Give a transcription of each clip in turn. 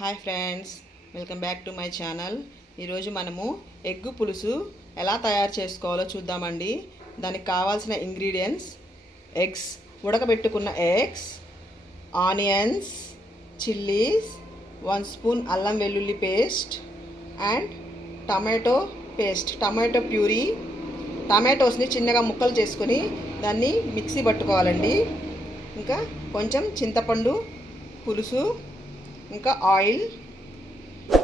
Hi friends welcome back to my channel. ఈరోజు మనము egg పులుసు ఎలా తయారు చేసుకోవాలో చూద్దామండి. దానికి కావాల్సిన ingredients eggs ఉడకబెట్టుకున్న eggs onions chillies one spoon అల్లం వెల్లుల్లి paste and tomato paste. Tomato puree టమాటోస్ని చిన్నగా ముక్కలు చేసుకొని దాన్ని మిక్సీ పట్టుకోవాలండి. ఇంకా కొంచెం చింతపండు పులుసు ఇంకా ఆయిల్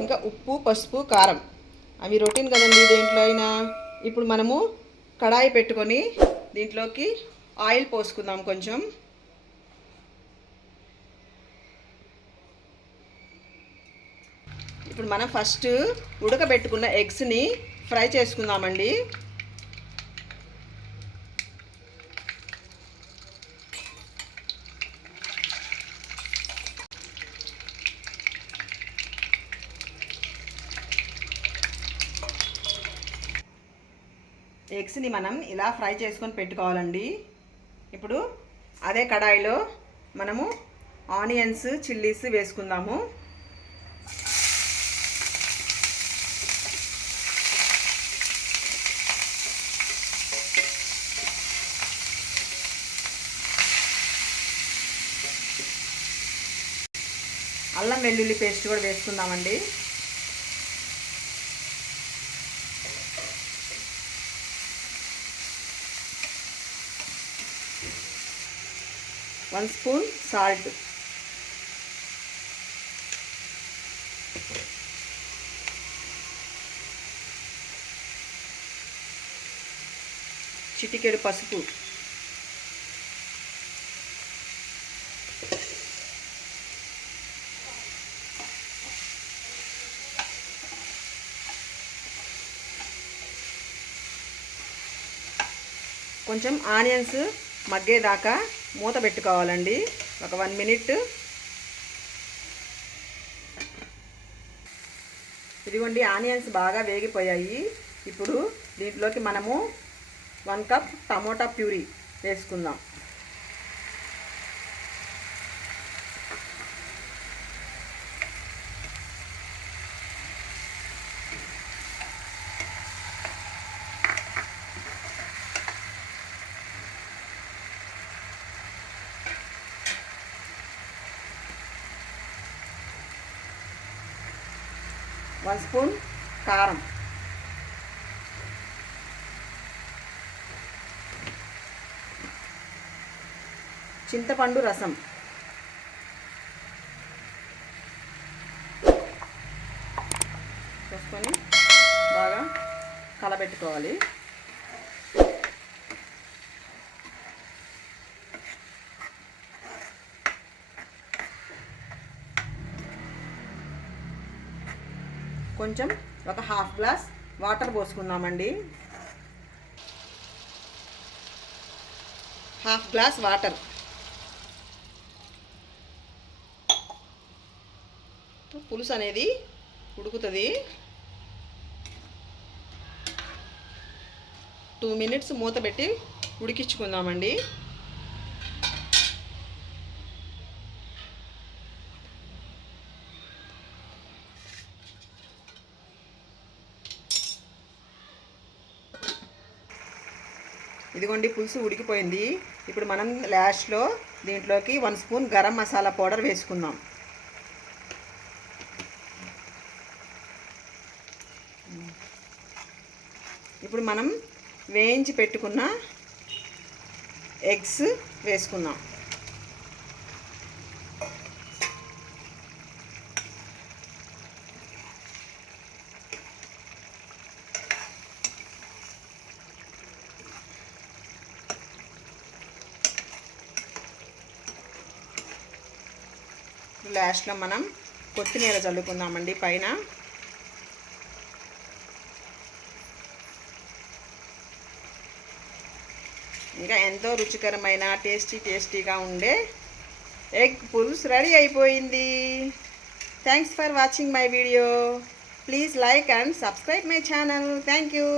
ఇంకా ఉప్పు పసుపు కారం. అవి రొటీన్ కదండి దేంట్లో అయినా. ఇప్పుడు మనము కడాయి పెట్టుకొని దీంట్లోకి ఆయిల్ పోసుకుందాం కొంచెం. ఇప్పుడు మనం ఫస్ట్ ఉడకబెట్టుకున్న ఎగ్స్ని ఫ్రై చేసుకుందామండి. ఎగ్స్ని మనం ఇలా ఫ్రై చేసుకొని పెట్టుకోవాలండి. ఇప్పుడు అదే కడాయిలో మనము ఆనియన్స్ చిల్లీస్ వేసుకుందాము. అల్లం వెల్లుల్లి పేస్ట్ కూడా వేసుకుందామండి. One spoon salt. చిటికెడు పసుపు. కొంచెం ఆనియన్స్ మగ్గేదాకా మూత పెట్టుకోవాలండి. ఒక వన్ మినిట్. ఇదిగోండి ఆనియన్స్ బాగా వేగిపోయాయి. ఇప్పుడు దీంట్లోకి మనము వన్ కప్ టమోటా ప్యూరీ వేసుకుందాం. వన్ స్పూన్ కారం. చింతపండు రసం. వేసుకొని బాగా కలబెట్టుకోవాలి. కొంచెం ఒక half glass water పోసుకుందామండి. Half glass water. పులుసు అనేది ఉడుకుతుంది. టూ మినిట్స్ మూత పెట్టి ఉడికించుకుందామండి. ఇదిగోండి పులుసు ఉడికిపోయింది. ఇప్పుడు మనం లాస్ట్లో దీంట్లోకి one spoon garam masala powder వేసుకుందాం. ఇప్పుడు మనం వేయించి పెట్టుకున్న ఎగ్స్ వేసుకుందాం. లాస్ట్లో మనం కొత్తిమీర చల్లుకుందామండి పైన. ఇంకా ఎంతో రుచికరమైన టేస్టీ టేస్టీగా ఉండే ఎగ్ పులుసు రెడీ అయిపోయింది. Thanks for watching my video please like and subscribe my channel thank you